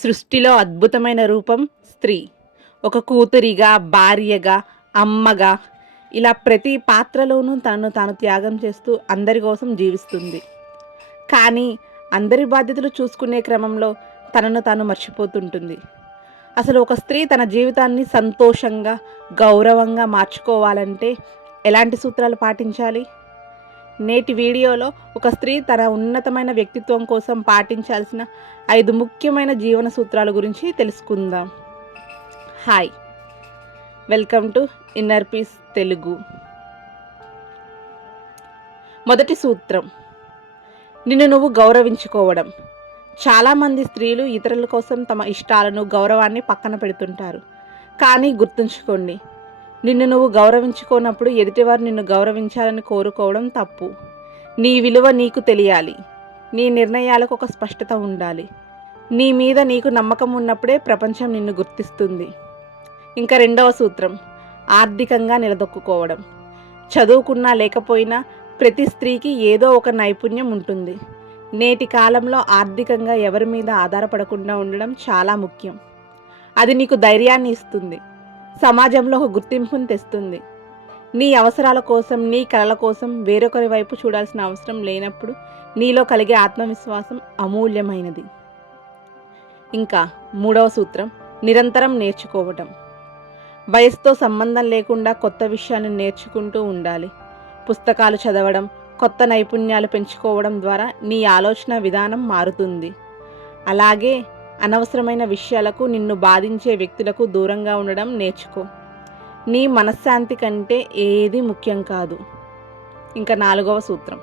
సృష్టిలో అద్భుతమైన రూపం స్త్రీ. ఒక కూతురిగా, భార్యగా, అమ్మగా ఇలా ప్రతి పాత్రలోనూ తనను తాను త్యాగం చేస్తూ అందరి కోసం జీవిస్తుంది. కానీ అందరి బాధ్యతలు చూసుకునే క్రమంలో తనను తాను మర్చిపోతుంటుంది. అసలు ఒక స్త్రీ తన జీవితాన్ని సంతోషంగా, గౌరవంగా మార్చుకోవాలంటే ఎలాంటి సూత్రాలు పాటించాలి? నేటి వీడియోలో ఒక స్త్రీ తన ఉన్నతమైన వ్యక్తిత్వం కోసం పాటించాల్సిన 5 ముఖ్యమైన జీవన సూత్రాల గురించి తెలుసుకుందాం. Hi, welcome to inner peace Telugu. మొదటి సూత్రం, నిన్ను నువ్వు గౌరవించుకోవడం. చాలామంది స్త్రీలు ఇతరుల కోసం తమ ఇష్టాలను, గౌరవాన్ని పక్కన పెడుతుంటారు. కానీ గుర్తుంచుకోండి, నిన్ను నువ్వు గౌరవించుకోనప్పుడు ఎదుటివారు నిన్ను గౌరవించాలని కోరుకోవడం తప్పు. నీ విలువ నీకు తెలియాలి. నీ నిర్ణయాలకు ఒక స్పష్టత ఉండాలి. నీ మీద నీకు నమ్మకం ఉన్నప్పుడే ప్రపంచం నిన్ను గుర్తిస్తుంది. ఇంకా రెండవ సూత్రం, ఆర్థికంగా నిలదొక్కుకోవడం. చదువుకున్నా లేకపోయినా ప్రతి స్త్రీకి ఏదో ఒక నైపుణ్యం ఉంటుంది. నేటి కాలంలో ఆర్థికంగా ఎవరి మీద ఆధారపడకుండా ఉండడం చాలా ముఖ్యం. అది నీకు ధైర్యాన్ని ఇస్తుంది, సమాజంలో ఒక గుర్తింపును తెస్తుంది. నీ అవసరాల కోసం, నీ కలల కోసం వేరొకరి వైపు చూడాల్సిన అవసరం లేనప్పుడు నీలో కలిగే ఆత్మవిశ్వాసం అమూల్యమైనది. ఇంకా మూడవ సూత్రం, నిరంతరం నేర్చుకోవటం. వయసుతో సంబంధం లేకుండా కొత్త విషయాలను నేర్చుకుంటూ ఉండాలి. పుస్తకాలు చదవడం, కొత్త నైపుణ్యాలు పెంచుకోవడం ద్వారా నీ ఆలోచన విధానం మారుతుంది. అలాగే అనవసరమైన విషయాలకు, నిన్ను బాధించే వ్యక్తులకు దూరంగా ఉండడం నేర్చుకో. నీ మనశ్శాంతి కంటే ఏది ముఖ్యం కాదు. ఇంకా నాలుగవ సూత్రం,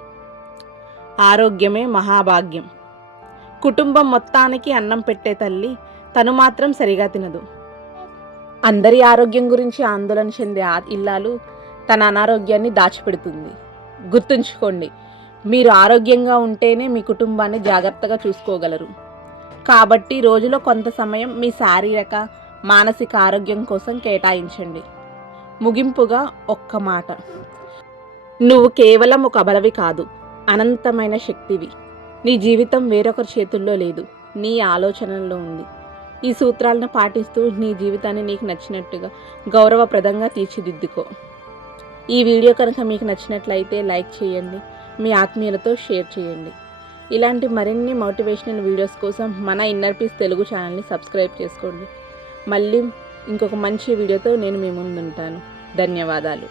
ఆరోగ్యమే మహాభాగ్యం. కుటుంబం మొత్తానికి అన్నం పెట్టే తల్లి తను మాత్రం సరిగా తినదు. అందరి ఆరోగ్యం గురించి ఆందోళన చెందే ఇల్లాలు తన అనారోగ్యాన్ని దాచిపెడుతుంది. గుర్తుంచుకోండి, మీరు ఆరోగ్యంగా ఉంటేనే మీ కుటుంబాన్ని జాగ్రత్తగా చూసుకోగలరు. కాబట్టి రోజులో కొంత సమయం మీ శారీరక, మానసిక ఆరోగ్యం కోసం కేటాయించండి. ముగింపుగా ఒక్క మాట, నువ్వు కేవలం ఒక అబలవి కాదు, అనంతమైన శక్తివి. నీ జీవితం వేరొకరి చేతుల్లో లేదు, నీ ఆలోచనల్లో ఉంది. ఈ సూత్రాలను పాటిస్తూ నీ జీవితాన్ని నీకు నచ్చినట్టుగా గౌరవప్రదంగా తీర్చిదిద్దుకో. ఈ వీడియో కనుక మీకు నచ్చినట్లయితే లైక్ చేయండి, మీ ఆత్మీయులతో షేర్ చేయండి. ఇలాంటి మరిన్ని మోటివేషనల్ వీడియోస్ కోసం మన ఇన్నర్ పీస్ తెలుగు ఛానల్ని సబ్స్క్రైబ్ చేసుకోండి. మళ్ళీ ఇంకొక మంచి వీడియోతో నేను మీ ముందుంటాను. ధన్యవాదాలు.